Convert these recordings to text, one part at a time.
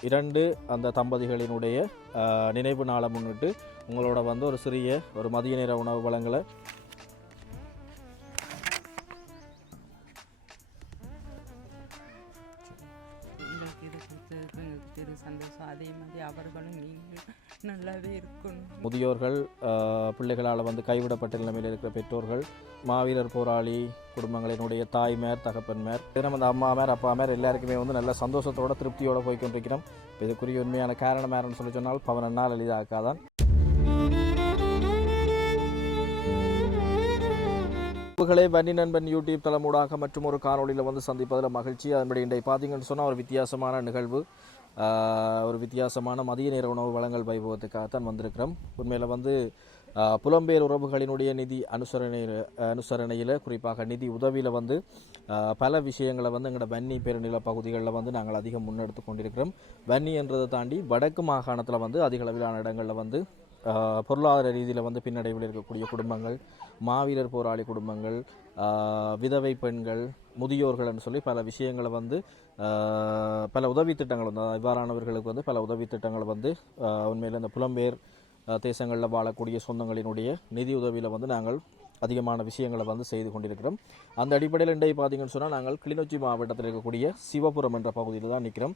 இரண்டு அந்த தம்பதிகளினுடைய நினைவு நாளை முன்னிட்டு உங்களோட வந்து ஒரு சிறிய ஒரு மதிய நேர உணவு வளங்களை முதியோர்கள் பிள்ளைகளால் வந்து கைவிடப்பட்ட நிலைமையில் இருக்கிற பெற்றோர்கள் மாவீரர் போராளி குடும்பங்களினுடைய தாய்மார் தகப்பன்மார் நம்ம அந்த அம்மாமார் அப்பாமார் எல்லாருக்குமே வந்து நல்ல சந்தோஷத்தோட திருப்தியோட போய் கொண்டிருக்கிறோம் இதுக்குரிய உண்மையான காரணம் யாருன்னு சொல்லி சொன்னால் பவனண்ணா லலிதா அக்கா தான். பன்னி வன்னி நண்பன் யூடியூப் தளமூடாக மற்றும் ஒரு காணொலியில் வந்து சந்திப்பதில் மகிழ்ச்சி. அதன்படி இன்றைய பார்த்தீங்கன்னு சொன்னால் ஒரு வித்தியாசமான நிகழ்வு. ஒரு வித்தியாசமான மதிய நேர உணவு வழங்கல் வைபவத்துக்காகத்தான் வந்திருக்கிறோம். உண்மையில் வந்து புலம்பெயர் உறவுகளினுடைய நிதி அனுசரணை அனுசரணையில் குறிப்பாக நிதி உதவியில் வந்து பல விஷயங்களை வந்து எங்களோட வன்னி பெருநில பகுதிகளில் வந்து நாங்கள் அதிகம் முன்னெடுத்து கொண்டிருக்கிறோம். வன்னி என்றதை தாண்டி வடக்கு மாகாணத்தில் வந்து அதிக அளவிலான இடங்களில் வந்து பொருளாதார ரீதியில் வந்து பின்னடைவில் இருக்கக்கூடிய குடும்பங்கள் மாவீரர் போராளி குடும்பங்கள் விதவை பெண்கள் முதியோர்கள்னு சொல்லி பல விஷயங்களை வந்து பல உதவி திட்டங்கள் வந்து இவ்வாறானவர்களுக்கு வந்து பல உதவி திட்டங்கள் வந்து உண்மையில் இந்த புலம்பெயர் தேசங்களில் வாழக்கூடிய சொந்தங்களினுடைய நிதி உதவியில் வந்து நாங்கள் அதிகமான விஷயங்களை வந்து செய்து கொண்டிருக்கிறோம். அந்த அடிப்படையில் இண்டை பார்த்தீங்கன்னு சொன்னால் நாங்கள் கிளிநொச்சி மாவட்டத்தில் இருக்கக்கூடிய சிவபுரம் என்ற பகுதியில் தான் நிற்கிறோம்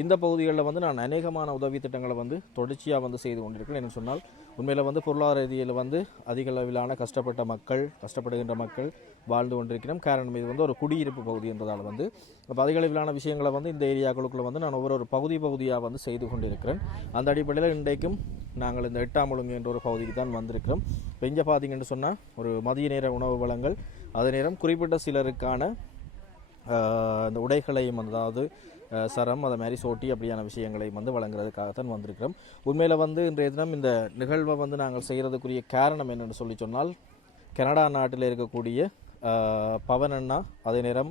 இந்த பகுதிகளில் வந்து நான் அநேகமான உதவி திட்டங்களை வந்து தொடர்ச்சியாக வந்து செய்து கொண்டிருக்கிறேன். என்று சொன்னால் உண்மையில் வந்து பொருளாதார ரீதியில் வந்து அதிக அளவிலான கஷ்டப்பட்ட மக்கள் கஷ்டப்படுகின்ற மக்கள் வாழ்ந்து கொண்டிருக்கிறோம். காரணம் இது வந்து ஒரு குடியிருப்பு பகுதி என்பதால் வந்து இப்போ அதிகளவிலான விஷயங்களை வந்து இந்த ஏரியாக்களுக்குள்ளே வந்து நான் ஒவ்வொரு ஒரு பகுதி பகுதியாக வந்து செய்து கொண்டிருக்கிறேன். அந்த அடிப்படையில் இன்றைக்கும் நாங்கள் இந்த எட்டாம் ஒழுங்கு என்ற ஒரு பகுதிக்கு தான் வந்திருக்கிறோம். இப்போ இங்கே பார்த்தீங்கன்னு சொன்னால் ஒரு மதிய நேர உணவு வளங்கள் அதே நேரம் குறிப்பிட்ட சிலருக்கான இந்த உடைகளையும் அதாவது சரம் அதை மாதிரி சோட்டி அப்படியான விஷயங்களையும் வந்து வழங்குறதுக்காகத்தான் வந்திருக்கிறோம். உண்மையில் வந்து இன்றைய தினம் இந்த நிகழ்வை வந்து நாங்கள் செய்கிறதுக்குரிய காரணம் என்னென்னு சொல்லி சொன்னால் கனடா நாட்டில் இருக்கக்கூடிய பவன் அண்ணா அதே நேரம்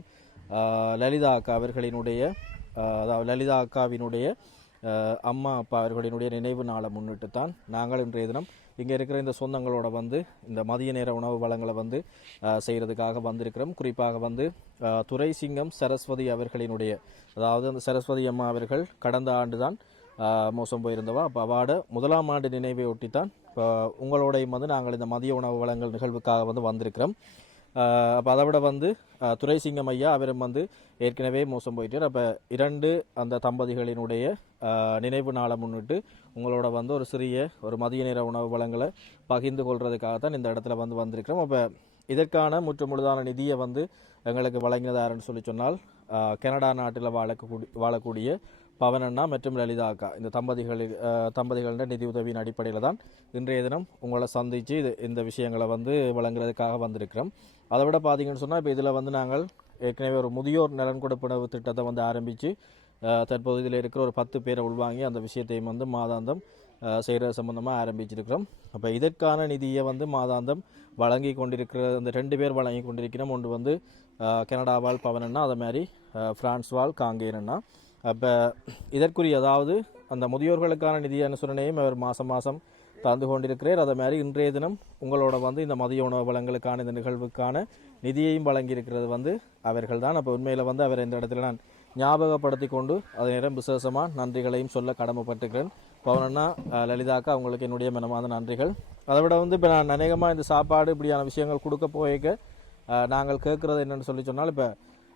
லலிதா அக்கா அவர்களினுடைய அதாவது லலிதா அக்காவினுடைய அம்மா அப்பா அவர்களினுடைய நினைவு நாளை முன்னிட்டு தான் நாங்கள் இன்றைய தினம் இங்கே இருக்கிற இந்த சொந்தங்களோட வந்து இந்த மதிய நேர உணவு வளங்களை வந்து செய்கிறதுக்காக வந்திருக்கிறோம். குறிப்பாக வந்து துறை துரைசிங்கம் சரஸ்வதி அவர்களினுடைய அதாவது அந்த சரஸ்வதி அம்மா அவர்கள் கடந்த ஆண்டு தான் மோசம் போயிருந்தவா. அப்போ அவாட முதலாம் ஆண்டு நினைவை ஒட்டி தான் இப்போ உங்களோடையும் வந்து நாங்கள் இந்த மதிய உணவு வளங்கள் நிகழ்வுக்காக வந்து வந்திருக்கிறோம். அப்போ அதை விட வந்து துரைசிங்கம் ஐயா அவரும் வந்து ஏற்கனவே மோசம் போயிட்டார். அப்போ இரண்டு அந்த தம்பதிகளினுடைய நினைவு நாளை முன்னிட்டு உங்களோட வந்து ஒரு சிறிய ஒரு மதிய நேர உணவு வளங்களை பகிர்ந்து கொள்றதுக்காகத்தான் இந்த இடத்துல வந்து வந்திருக்கிறோம். அப்போ இதற்கான முற்று முழுதான நிதியை வந்து எங்களுக்கு வழங்கினதாருன்னு சொல்லி சொன்னால் கனடா நாட்டில் வாழக்கூடிய வாழக்கூடிய பவனண்ணா மற்றும் லலிதா அக்கா இந்த தம்பதிகளில் ஆஹ், தம்பதிகளின் அடிப்படையில் தான் இன்றைய தினம் உங்களை சந்தித்து இது இந்த விஷயங்களை வந்து வழங்குறதுக்காக வந்திருக்கிறோம். அதை விட பார்த்தீங்கன்னு சொன்னால் இப்போ இதில் வந்து நாங்கள் ஏற்கனவே ஒரு முதியோர் நலன் கொடுப்பனவு திட்டத்தை வந்து ஆரம்பித்து தற்போது இதில் இருக்கிற ஒரு பத்து பேரை உள்வாங்கி அந்த விஷயத்தையும் வந்து மாதாந்தம் செய்கிற சம்மந்தமாக ஆரம்பிச்சிருக்கிறோம். அப்போ இதற்கான நிதியை வந்து மாதாந்தம் வழங்கி கொண்டிருக்கிற அந்த ரெண்டு பேர் வழங்கி கொண்டிருக்கிறோம் ஒன்று வந்து கனடாவால் பவனண்ணா அதை மாதிரி அஹ், பிரான்ஸ்வால் காங்கேயனண்ணா அப்போ இதற்குரிய அதாவது அந்த முதியோர்களுக்கான நிதி அனுசரணையும் அவர் மாதம் மாதம் தந்து கொண்டிருக்கிறார். அதை மாதிரி இன்றைய தினம் உங்களோட வந்து இந்த மதிய உணவு வளங்களுக்கான இந்த நிகழ்வுக்கான நிதியையும் வழங்கியிருக்கிறது வந்து அவர்கள் தான் அப்போ உண்மையில் வந்து அவர் இந்த இடத்துல நான் ஞாபகப்படுத்தி கொண்டு அதே நேரம் விசேஷமாக நன்றிகளையும் சொல்ல கடமைப்பட்டுக்கிறேன் பவனண்ணா லலிதாக்கா அவங்களுக்கு என்னுடைய மனமார்ந்த நன்றிகள். அதை விட வந்து இப்போ நான் அநேகமாக இந்த சாப்பாடு இப்படியான விஷயங்கள் கொடுக்க போய்க்க நாங்கள் கேட்குறது என்னென்னு சொல்லி சொன்னால் இப்போ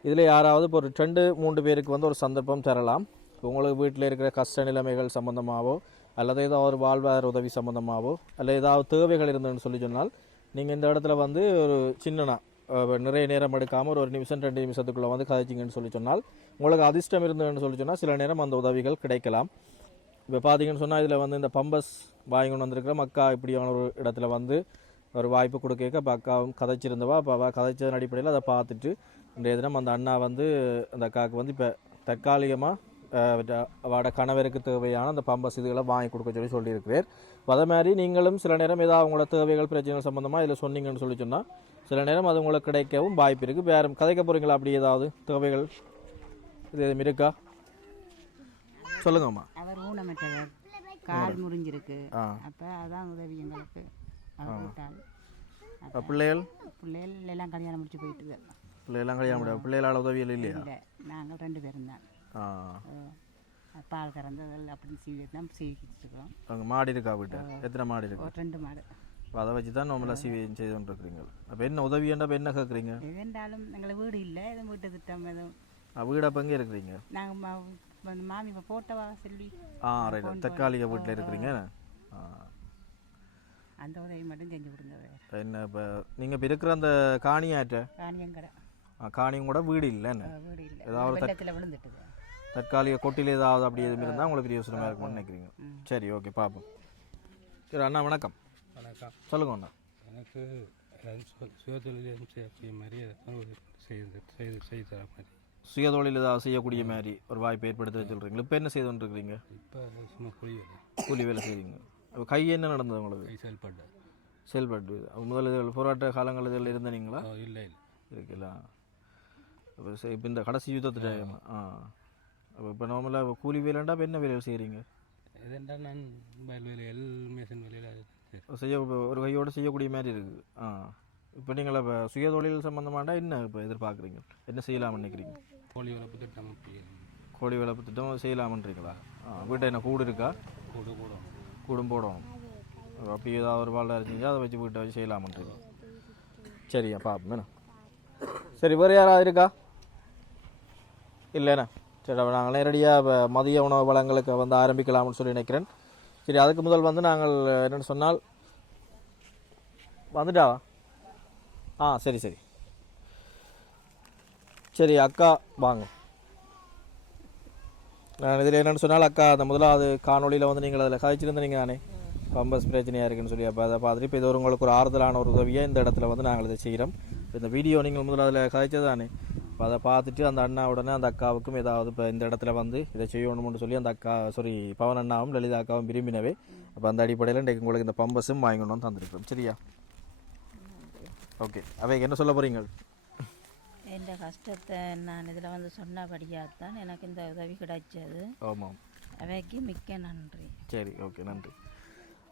இதில் யாராவது இப்போ ஒரு ரெண்டு மூன்று பேருக்கு வந்து ஒரு சந்தர்ப்பம் தரலாம். உங்களுக்கு வீட்டில் இருக்கிற கஷ்ட நிலைமைகள் சம்மந்தமாகவோ அல்லது ஏதாவது ஒரு வாழ்வாதார உதவி சம்மந்தமாகவோ அல்லது ஏதாவது தேவைகள் இருந்ததுன்னு சொல்லி சொன்னால் நீங்கள் இந்த இடத்துல வந்து ஒரு சின்னனா நிறைய நேரம் எடுக்காமல் ஒரு ஒரு நிமிஷம் ரெண்டு நிமிஷத்துக்குள்ளே வந்து கதைச்சிங்கன்னு சொல்லி சொன்னால் உங்களுக்கு அதிர்ஷ்டம் இருந்ததுன்னு சொல்லி சொன்னால் சில நேரம் அந்த உதவிகள் கிடைக்கலாம். இப்போ பார்த்தீங்கன்னு சொன்னால் இதில் வந்து இந்த பம்பஸ் வாங்கிக்கொண்டு வந்திருக்கிற மக்கா இப்படியான ஒரு இடத்துல வந்து ஒரு வாய்ப்பு கொடுக்க அப்போ அக்காவும் கதைச்சிருந்தவா அப்போ அவள் கதைச்சதன் அடிப்படையில் அதை பார்த்துட்டு இன்றைய தினம் அந்த அண்ணா வந்து அந்த அக்காவுக்கு வந்து இப்போ தற்காலிகமாக அவட கணவருக்கு தேவையான அந்த பம்பஸ் இதுகளை வாங்கி கொடுக்க சொல்லி சொல்லியிருக்கிறார். அப்ப அதே மாதிரி நீங்களும் சில நேரம் ஏதாவது அவங்களோட தேவைகள் பிரச்சனைகள் சம்மந்தமாக இதில் சொன்னீங்கன்னு சொல்லி சொன்னால் சில நேரம் அது உங்களுக்கு கிடைக்கவும் வாய்ப்பு இருக்குது வேறு கதைக்க போகிறீங்களா அப்படி ஏதாவது தேவைகள் இது எதுவும் இருக்கா? சொல்லுங்கம்மா. அவர் ஊனமற்றவர். கால் முறிஞ்சிருக்கு. அப்போ அதான் உதவி எங்களுக்கு. பிள்ளைகள்? பிள்ளைகள் எல்லாம் கல்யாணம் முடிச்சு போயிட்டு பிள்ளைகள்லாம் கல்யாணம் முடியாது. பிள்ளைகளால் உதவிகள் இல்லையா? இல்லை நாங்கள் ரெண்டு பேரும் தான். ஆ. பால் கறந்ததெல்லாம் அப்படி சீவி தான் சீவிக்கிட்டுருக்கோம் அங்கே மாடு இருக்கா வீட்டு? எத்தனை மாடு இருக்கு? ரெண்டு மாடு. அப்ப அதை வச்சு தான் நம்மள சிவி செய்து கொண்டு இருக்கிறீங்க அப்போ என்ன உதவியாண்டா இப்போ என்ன கேட்குறீங்க எதுண்டாலும் எங்களுக்கு வீடு இல்லை எதுவும் வீட்டு திட்டம் எதுவும். வீடு அப்போ எங்கே இருக்கிறீங்க? நாங்கள் மாமி இப்போ போட்டவா சொல்லி. ஆ ரைட் தற்காலிக வீட்டில் இருக்கிறீங்க. அந்த உதவி மட்டும் செஞ்சு கொடுங்க என்ன இப்போ நீங்கள் இப்போ இருக்கிற அந்த காணியாற்ற காணியங்கடை காணியும் கூட வீடு இல்லைன்னு வீடு இல்லை ஏதாவது தற்காலிக கொட்டில் ஏதாவது அப்படி எதுவும் இருந்தால் உங்களுக்கு பிரியோசனமாக இருக்கும்னு நினைக்கிறீங்க சரி ஓகே பார்ப்போம் சரி அண்ணா வணக்கம் வணக்கம் சொல்லுங்க அண்ணா எனக்கு ஏதாவது சு- சுயதொழில் செய்யக்கூடிய மாதிரி ஏதாவது ஒரு செய்து செய்து செய்து தர மாதிரி சுயதொழில் ஏதாவது செய்யக்கூடிய மாதிரி ஒரு வாய்ப்பு ஏற்படுத்த சொல்கிறீங்க இப்போ என்ன செய்து கொண்டு இருக்கிறீங்க இப்போ சும்மா புரியல கூலி வேலை செய்கிறீங்க அப்போ கை என்ன நடந்தது உங்களுக்கு அப்ப முதல்ல இதில் போராட்ட காலங்கள் இதில் இருந்தீங்களா இல்லை இல்லை இருக்குல்ல இப்போ இந்த கடைசி யுத்தத்து டைம் ஆ. அப்போ இப்போ நார்மலாக கூலி வேலைண்டா இப்போ என்ன வேலை செய்கிறீங்க எதெண்டா நான் வயல் வேலை எல் மேசன் வேலையில் செய்ய ஒரு கையோடு செய்யக்கூடிய மாதிரி இருக்குது. ஆ. இப்போ நீங்கள் இப்போ சுயதொழில் சம்மந்தமாண்டா என்ன இப்போ எதிர்பார்க்குறீங்க? என்ன செய்யலாம்னு நினைக்கிறீங்க? கோழி வளர்ப்பு திட்டம் கோழி வளர்ப்பு திட்டம் செய்யலாமன்றீங்களா? ஆ வீட்டை என்ன கூடு இருக்கா? கூட கூட. கூடும் போடணும் அப்படி ஏதாவது ஒரு வாழ்டா இருந்துச்சு அதை வச்சு வீட்டை வச்சு செய்யலாமன்றீங்க. சரியா பார்ப்போம் என்ன? சரி வேறு யாராவது இருக்கா? இல்லைண்ணே. சரி நாங்கள் நேரடியாக இப்போ மதிய உணவு வளங்களுக்கு வந்து ஆரம்பிக்கலாம்னு சொல்லி நினைக்கிறேன். சரி அதுக்கு முதல் வந்து நாங்கள் என்னென்னு சொன்னால் வந்துட்டாவா ஆ சரி சரி. சரி அக்கா வாங்க. நான் இதில் என்னென்னு சொன்னால் அக்கா அந்த முதலாவது காணொளியில் வந்து நீங்கள் அதில் கழிச்சிருந்தீங்க நானே பம்பஸ் பிரச்சனையாக இருக்குன்னு சொல்லி அப்போ அதை பார்த்துட்டு இப்போ இது ஒரு உங்களுக்கு ஒரு ஆறுதலான ஒரு உதவியாக இந்த இடத்துல வந்து நாங்கள் இதை செய்கிறோம். இந்த வீடியோ நீங்கள் முதல்ல அதில் கழிச்சது தானே இப்போ அதை பார்த்துட்டு அந்த அண்ணா உடனே அந்த அக்காவுக்கும் ஏதாவது இப்போ இந்த இடத்துல வந்து இதை செய்யணும்னு சொல்லி அந்த அக்கா சாரி பவன் அண்ணாவும் லலிதா அக்காவும் விரும்பினவே அப்போ அந்த அடிப்படையில் இன்றைக்கு உங்களுக்கு இந்த பம்பஸும் வாங்கணும் வந்து தந்திருக்கிறோம். சரியா? ஓகே அவைக்கு என்ன சொல்ல போகிறீங்க என் கஷ்டத்தை நான் இதில் வந்து சொன்னபடியாகத்தான் எனக்கு இந்த உதவி கிடைச்சது. ஆமாம் அவைக்கு மிக்க நன்றி. சரி ஓகே நன்றி.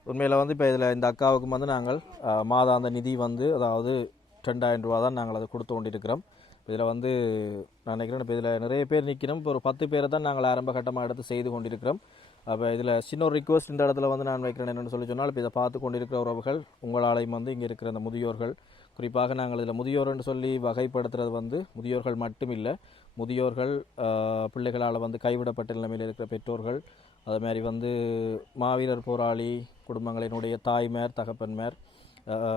உண்மையில் வந்து இப்போ இதில் இந்த அக்காவுக்கும் வந்து நாங்கள் மாதாந்த நிதி வந்து அதாவது ரெண்டாயிரம் ரூபா தான் நாங்கள் அதை கொடுத்து கொண்டிருக்கிறோம். இதில் வந்து நான் நினைக்கிறேன் இப்போ இதில் நிறைய பேர் நிற்கிறோம். இப்போ ஒரு பத்து பேரை தான் நாங்கள் ஆரம்ப கட்டமாக எடுத்து செய்து கொண்டிருக்கிறோம். அப்போ இதில் சின்ன ஒரு ரிக்வஸ்ட் இந்த இடத்துல வந்து நான் வைக்கிறேன் என்னென்னு சொல்லி சொன்னால் இப்போ இதை பார்த்து கொண்டிருக்கிற உறவுகள் உங்களாலையும் வந்து இங்கே இருக்கிற அந்த முதியோர்கள் குறிப்பாக நாங்கள் இதில் முதியோர்னு சொல்லி வகைப்படுத்துறது வந்து முதியோர்கள் மட்டும் இல்லை முதியோர்கள் பிள்ளைகளால் வந்து கைவிடப்பட்ட நிலைமையில் இருக்கிற பெற்றோர்கள் அது மாதிரி வந்து மாவீரர் போராளி குடும்பங்களினுடைய தாய்மார் தகப்பன்மார்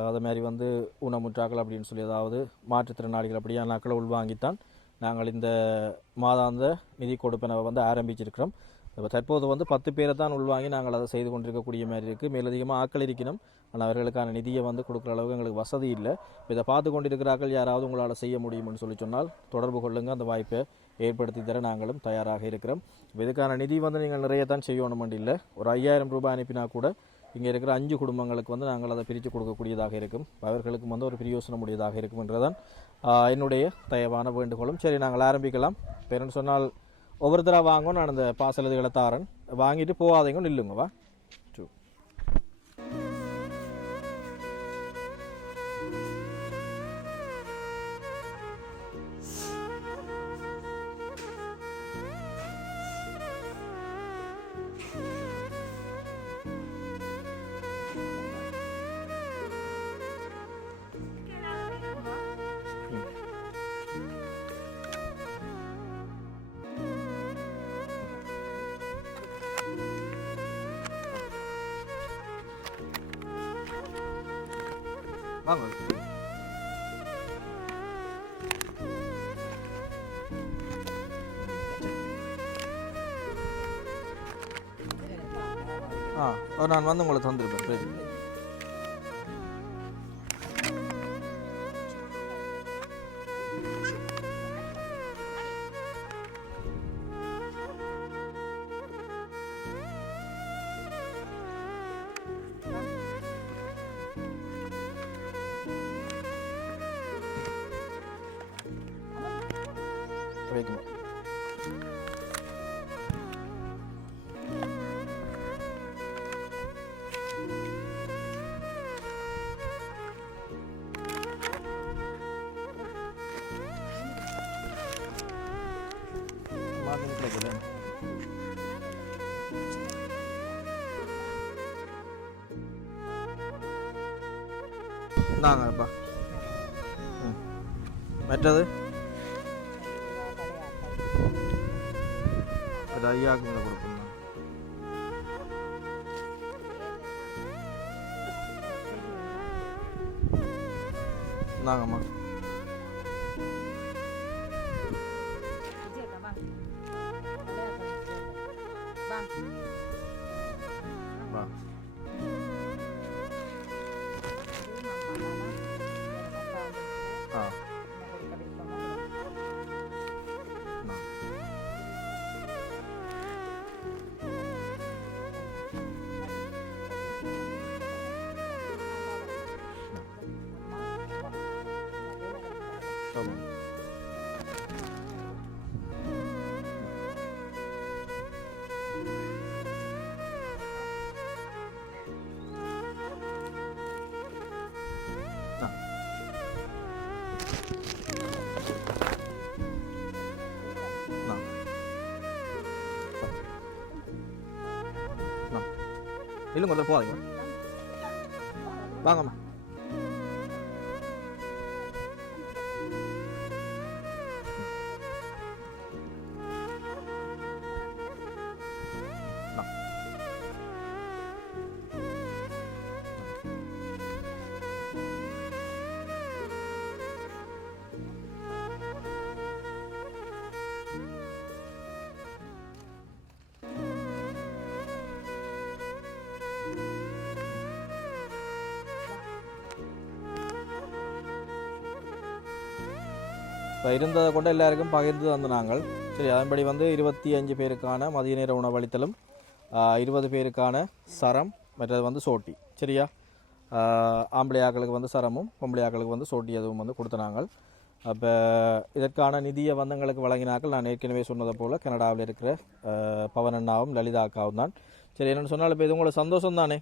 அது மாதிரி வந்து ஊனமுற்றாக்கள் அப்படின்னு சொல்லி அதாவது மாற்றுத்திறனாளிகள் அப்படியான நாட்களை உள்வாங்கித்தான் நாங்கள் இந்த மாதாந்த நிதி கொடுப்பனவை வந்து ஆரம்பிச்சிருக்கிறோம். இப்போ தற்போது வந்து பத்து பேரை தான் உள்வாங்கி நாங்கள் அதை செய்து கொண்டிருக்கக்கூடிய மாதிரி இருக்குது மேலதிகமாக ஆக்கள் இருக்கணும். ஆனால் அவர்களுக்கான நிதியை வந்து கொடுக்குற அளவுக்கு எங்களுக்கு வசதி இல்லை. இப்போ இதை பார்த்து கொண்டிருக்கிறார்கள் யாராவது உங்களால் செய்ய முடியும்னு சொல்லி சொன்னால் தொடர்பு கொள்ளுங்க. அந்த வாய்ப்பை ஏற்படுத்தி தர நாங்களும் தயாராக இருக்கிறோம். இதுக்கான நிதி வந்து நீங்கள் நிறைய தான் செய்யணும் இல்லை. ஒரு ஐயாயிரம் ரூபாய் அனுப்பினா கூட இங்கே இருக்கிற அஞ்சு குடும்பங்களுக்கு வந்து நாங்கள் அதை பிரித்து கொடுக்கக்கூடியதாக இருக்கும். அவர்களுக்கும் வந்து ஒரு பிரயோசனம் உடையதாக இருக்கும் என்றுதான் என்னுடைய தயவான வேண்டுகோளும். சரி நாங்கள் ஆரம்பிக்கலாம். பேரன் சொன்னால் ஒவ்வொருத்தராக வாங்கும் நான் அந்த பாசல் இதுகளை தாரன் வாங்கிட்டு போகாதீங்க நில்லுங்கவா வாங்க ஆ நான் வந்து உங்களை தந்துருப்பேன் கிடைக்குமா மாதிரி கிடைக்குது நாங்கப்பா மற்றது அது ஐயாவுக்கு மேலே கொடுப்போம் நாங்கம்மா இல்லை கொஞ்சம் போகாதீங்க வாங்கம்மா இருந்ததை கொண்டு எல்லாருக்கும் பகிர்ந்து தந்து நாங்கள். சரி அதன்படி வந்து இருபத்தி அஞ்சு பேருக்கான மதிய நேர உணவளித்தலும் இருபது பேருக்கான சரம் மற்றது வந்து சோட்டி. சரியா? ஆம்பளை ஆக்களுக்கு வந்து சரமும் பொம்பளை ஆக்களுக்கு வந்து சோட்டி அதுவும் வந்து கொடுத்த நாங்கள். அப்போ இதற்கான நிதியை வந்து எங்களுக்கு வழங்கினாக்கள் நான் ஏற்கனவே சொன்னதை போல் கனடாவில் இருக்கிற பவன் அண்ணாவும் லலிதா அக்காவும் தான். சரி என்னென்னு சொன்னால் இப்போ இது உங்களுக்கு சந்தோஷம் தானே?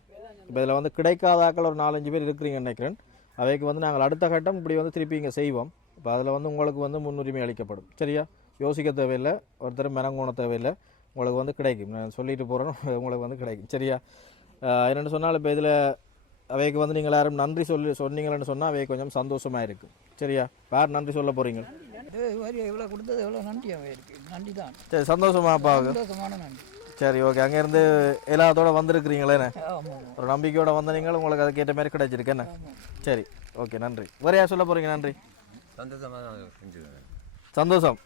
இப்போ இதில் வந்து கிடைக்காத ஆக்கள் ஒரு நாலஞ்சு பேர் இருக்கிறீங்கன்னு நினைக்கிறேன். அவைக்கு வந்து நாங்கள் அடுத்த கட்டம் இப்படி வந்து திருப்பி இங்கே செய்வோம். இப்போ அதில் வந்து உங்களுக்கு வந்து முன்னுரிமை அளிக்கப்படும். சரியா? யோசிக்க தேவையில்லை. ஒருத்தர் மெனங்கோண தேவையில்லை. உங்களுக்கு வந்து கிடைக்கும். நான் சொல்லிட்டு போகிறேன் உங்களுக்கு வந்து கிடைக்கும். சரியா? என்னென்னு சொன்னால் இப்போ இதில் அவைக்கு வந்து நீங்கள் யாரும் நன்றி சொல்லி சொன்னீங்கன்னு சொன்னால் அவை கொஞ்சம் சந்தோஷமாக இருக்கும். சரியா? யார் நன்றி சொல்ல போகிறீங்க எவ்வளோ கொடுத்தது எவ்வளோ இருக்குது நன்றி தான். சரி சந்தோஷமா அப்பாவுக்கு சந்தோஷமான நன்றி. சரி ஓகே. அங்கேருந்து எல்லாத்தோட வந்திருக்கிறீங்களே ஆமாம் ஒரு நம்பிக்கையோட வந்த நீங்கள் உங்களுக்கு அதுக்கேற்ற மாதிரி கிடைச்சிருக்கு என்ன? சரி ஓகே. நன்றி. வேறு யார் சொல்ல போகிறீங்க நன்றி. சந்தோஷமாக செஞ்சுருவேன் சந்தோஷம்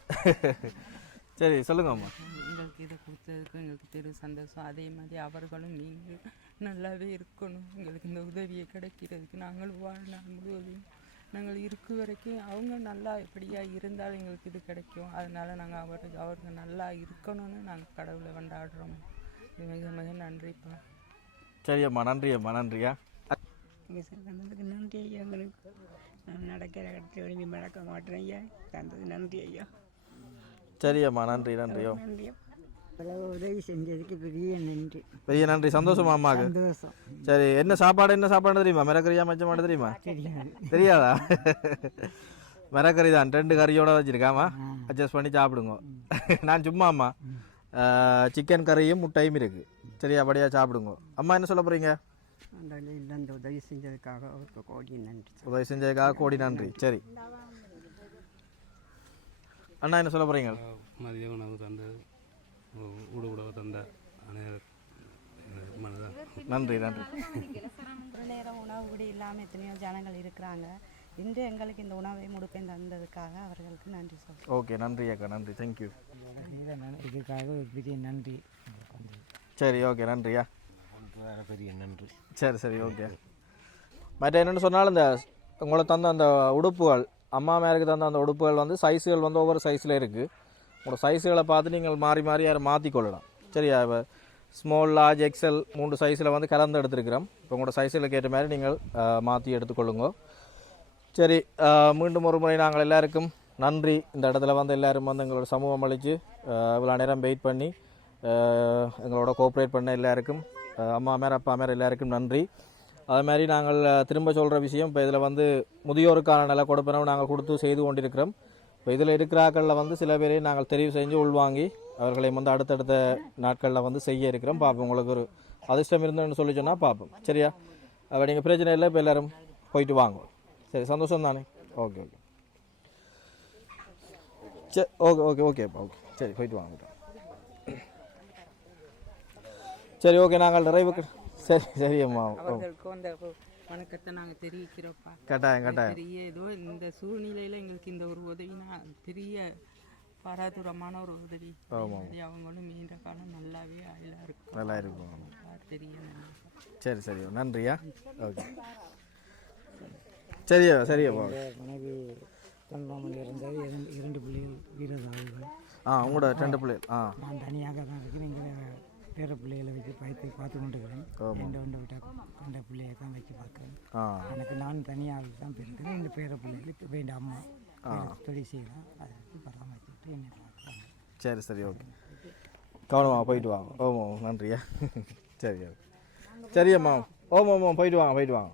சரி சொல்லுங்க அம்மா எங்களுக்கு இதை கொடுத்ததுக்கு எங்களுக்கு பெரிய சந்தோஷம் அதே மாதிரி அவர்களும் நீங்கள் நல்லாவே இருக்கணும் எங்களுக்கு இந்த உதவியை கிடைக்கிறதுக்கு நாங்கள் வாழ்நாள் முழுவதும் நாங்கள் இருக்க வரைக்கும் அவங்க நல்லா எப்படியா இருந்தால் எங்களுக்கு இது கிடைக்கும் அதனால நாங்கள் அவர் அவருக்கு நல்லா இருக்கணும்னு நாங்கள் கடவுளை கொண்டாடுறோம் மிக மிக நன்றிப்பா சரி அம்மா நன்றி அம்மா நன்றியா நீங்கள் சார் தந்ததுக்கு நன்றி ஐயா எங்களுக்கு. நான் நடக்கிற இடத்துல விரும்பி நடக்க மாட்டேன் ஐயா. தந்தது நன்றி ஐயா. சரி அம்மா நன்றி நன்றியோ. நன்றி இவ்வளவு உதவி செஞ்சதுக்கு பெரிய நன்றி. பெரிய நன்றி சந்தோஷமா அம்மாக்கு? சந்தோஷம். சரி என்ன சாப்பாடு என்ன சாப்பாடு தெரியுமா? மிரக்கறியா மச்ச மாடு தெரியுமா? தெரியாது. தெரியாதா? மிரக்கறி தான் ரெண்டு கறியோட வச்சிருக்காமா அட்ஜஸ்ட் பண்ணி சாப்பிடுங்க. நான் சும்மா அம்மா. சிக்கன் கறியும் முட்டையும் இருக்கு. சரியா படியா சாப்பிடுங்க. அம்மா என்ன சொல்ல போறீங்க? அந்த இல்லை அந்த உதவி செஞ்சதுக்காக அவருக்கு கோடி நன்றி உதவி செஞ்சதுக்காக கோடி நன்றி. சரி. அண்ணா என்ன சொல்ல போறீங்க? மதிய உணவு தந்த ஊடு உணவு தந்த அனைவர் மனதான் நன்றி நன்றி. நேரம் உணவு கூட இல்லாமல் எத்தனையோ ஜனங்கள் இருக்கிறாங்க. இன்று எங்களுக்கு இந்த உணவை முடுப்பேன் தந்ததுக்காக அவர்களுக்கு நன்றி சொல்கிறேன் ஓகே நன்றி அக்கா நன்றி. தேங்க்யூ இதுக்காக பெரிய நன்றி. சரி ஓகே நன்றியா? பெரிய நன்றி. சரி சரி ஓகே மற்ற என்னென்னு சொன்னாலும் இந்த உங்களை தந்த அந்த உடுப்புகள் அம்மா மேருக்கு தந்த அந்த உடுப்புகள் வந்து சைஸுகள் வந்து ஒவ்வொரு சைஸில் இருக்குது உங்களோட சைஸுகளை பார்த்து நீங்கள் மாறி மாறி யாரும் மாற்றிக்கொள்ளலாம் சரியா? இப்போ ஸ்மால் லார்ஜ் எக்ஸல் மூன்று சைஸில் வந்து கலந்து எடுத்துருக்கிறோம். இப்போ உங்களோட சைஸுகளுக்கு ஏற்ற மாதிரி நீங்கள் மாற்றி எடுத்துக்கொள்ளுங்க சரி மீண்டும் ஒரு முறை நாங்கள் எல்லாருக்கும் நன்றி. இந்த இடத்துல வந்து எல்லோரும் வந்து எங்களோட சமூகம் அளித்து இவ்வளோ நேரம் வெயிட் பண்ணி எங்களோட கோஆப்ரேட் பண்ண எல்லாருக்கும் அம்மா மேர் அப்பா மேர் எல்லாருக்கும் நன்றி. அது மாதிரி நாங்கள் திரும்ப சொல்கிற விஷயம் இப்போ இதில் வந்து முதியோருக்கான நில கொடுப்பனவு நாங்கள் கொடுத்து செய்து கொண்டிருக்கிறோம். இப்போ இதில் இருக்கிறாக்களில் வந்து சில பேரை நாங்கள் தெரிவு செஞ்சு உள்வாங்கி அவர்களை வந்து அடுத்தடுத்த நாட்களில் வந்து செய்ய இருக்கிறோம். பார்ப்போம் உங்களுக்கு ஒரு அதிர்ஷ்டம் இருந்ததுன்னு சொல்லி சொன்னால் பார்ப்போம் சரியா? அப்போ நீங்கள் பிரச்சனை இல்லை இப்போ எல்லாரும் போயிட்டு வாங்குவோம் சரி சந்தோஷம் தானே? Okay okay. சரி ஓகே ஓகே ஓகேப்பா ஓகே. சரி போயிட்டு வாங்க போயிட்டு வாங்க. சரி ஓகே நாங்கள் நிறைவுக்கு சரி சரி அம்மா. வணக்கத்தை நாங்கள் தெரிவிக்கிறோம்ப்பா. கட்டாயம் கட்டாயம். பெரிய ஏதோ இந்த சூழ்நிலையில் எங்களுக்கு இந்த ஒரு உதவினா பெரிய பாராதூரமான ஒரு உதவி. அவங்களும் நீண்ட காலம் நல்லாவே ஆயிலா இருக்கும் நல்லா இருக்கும் தெரிய நன்றி சரி சரி. நன்றியா? ஓகே சரியா சரியா மனைவி தொண்டாமல் இருந்தது இரண்டு இரண்டு பிள்ளைகள் வீரதாவுகள் ஆ உங்களோட ரெண்டு பிள்ளை ஆ. நான் தனியாக தான் இருக்கிறேன். பேர பிள்ளைகளை வச்சு பார்த்து பார்த்து கொண்டிருக்கிறேன். ரெண்டு ஒன்று விட்ட ரெண்டு பிள்ளையை தான் வச்சு பார்க்குறேன். எனக்கு நான் தனியாக தான் பிறக்கிறேன் இந்த பேர பிள்ளைகளுக்கு வேண்ட அம்மா தொழில் செய்யலாம். அதை வச்சு பராமரிச்சுட்டு என்னை பார்க்குறாங்க. சரி சரி ஓகே. கவனமா போயிட்டு வாங்க. ஓம் நன்றியா சரி ஓகே சரியம்மா ஓம் ஓம் போயிட்டு வாங்க போயிட்டு வாங்க.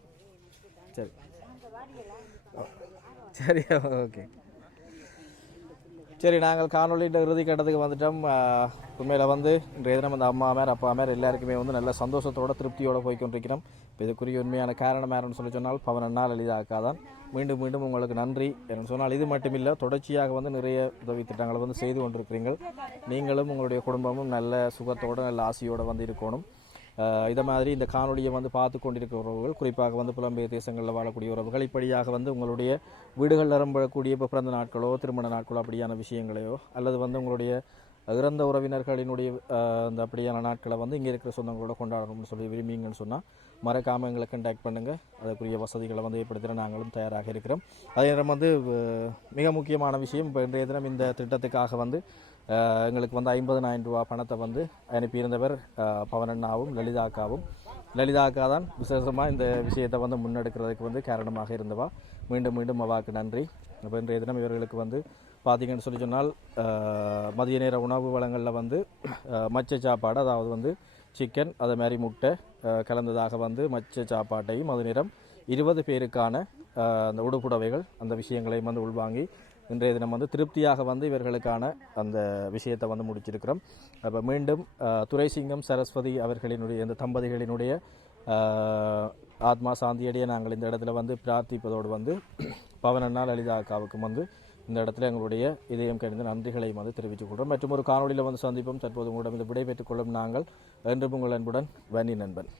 சரி. சரி ஓகே. சரி நாங்கள் காணொலியின் இறுதி கட்டத்துக்கு வந்துட்டோம். உண்மையில் வந்து இன்றைய தினம் அந்த அம்மா மேர் அப்பா மேர் எல்லாருக்குமே வந்து நல்ல சந்தோஷத்தோட திருப்தியோடு போய் கொண்டிருக்கிறோம் இப்போ இதுக்குரிய உண்மையான காரணம் யாருன்னு சொல்லி சொன்னால் பவனனால் எளிதாக்காதான். மீண்டும் மீண்டும் உங்களுக்கு நன்றி. என்று சொன்னால் இது மட்டுமில்லை தொடர்ச்சியாக வந்து நிறைய உதவி திட்டங்களை வந்து செய்து கொண்டிருக்கிறீர்கள். நீங்களும் உங்களுடைய குடும்பமும் நல்ல சுகத்தோடு நல்ல ஆசையோடு வந்து இருக்கணும். இதை மாதிரி இந்த காணொலியை வந்து பார்த்து கொண்டிருக்கிற உறவுகள் குறிப்பாக வந்து புலம்பெயர் தேசங்களில் வாழக்கூடிய உறவுகள் இப்படியாக வந்து உங்களுடைய வீடுகள் நிரம்பக்கூடிய இப்போ பிறந்த நாட்களோ திருமண நாட்களோ அப்படியான விஷயங்களையோ அல்லது வந்து உங்களுடைய இறந்த உறவினர்களினுடைய அந்த அப்படியான நாட்களை வந்து இங்கே இருக்கிற சொந்தங்களோட கொண்டாடணும்னு சொல்லி விரும்பிங்கன்னு சொன்னால் மறக்காமல் எங்களை கண்டாக்ட் பண்ணுங்கள் அதற்குரிய வசதிகளை வந்து ஏற்படுத்திட நாங்களும் தயாராக இருக்கிறோம். அதே நேரம் வந்து மிக முக்கியமான விஷயம் இப்போ இன்றைய தினம் இந்த திட்டத்துக்காக வந்து எங்களுக்கு வந்து ஐம்பதனாயிரம் ரூபா பணத்தை வந்து அனுப்பியிருந்தவர் பவனண்ணாவும் லலிதாக்காவும் லலிதாக்கா தான் விசேஷமாக இந்த விஷயத்தை வந்து முன்னெடுக்கிறதுக்கு வந்து காரணமாக இருந்தவா. மீண்டும் மீண்டும் அவாக்கு நன்றி. இப்போ இன்றைய தினம் இவர்களுக்கு வந்து பார்த்திங்கன்னு சொல்லி சொன்னால் மதிய நேர உணவு வளங்களில் வந்து மச்ச சாப்பாடு அதாவது வந்து சிக்கன் அதே மாதிரி முட்டை கலந்ததாக வந்து மச்ச சாப்பாட்டையும் அது நேரம் இருபது பேருக்கான அந்த உடுப்புடவைகள் அந்த விஷயங்களையும் வந்து உள்வாங்கி இன்றைய தினம் வந்து திருப்தியாக வந்து இவர்களுக்கான அந்த விஷயத்தை வந்து முடிச்சிருக்கிறோம். அப்போ மீண்டும் துரைசிங்கம் சரஸ்வதி அவர்களினுடைய இந்த தம்பதிகளினுடைய ஆத்மா சாந்தியடைய நாங்கள் இந்த இடத்துல வந்து பிரார்த்திப்பதோடு வந்து பவனண்ணா லலிதா அக்காவுக்கும் வந்து இந்த இடத்துல எங்களுடைய இதயம் கணிந்த நன்றிகளையும் வந்து தெரிவித்துக் கொள்கிறோம். மற்றும் ஒரு காணொலியில் வந்து சந்திப்போம். தற்போது உங்களிடம் இந்த விடைபெற்றுக் கொள்ளும் நாங்கள் என்றும் உங்கள் அன்புடன் வன்னி நண்பன்.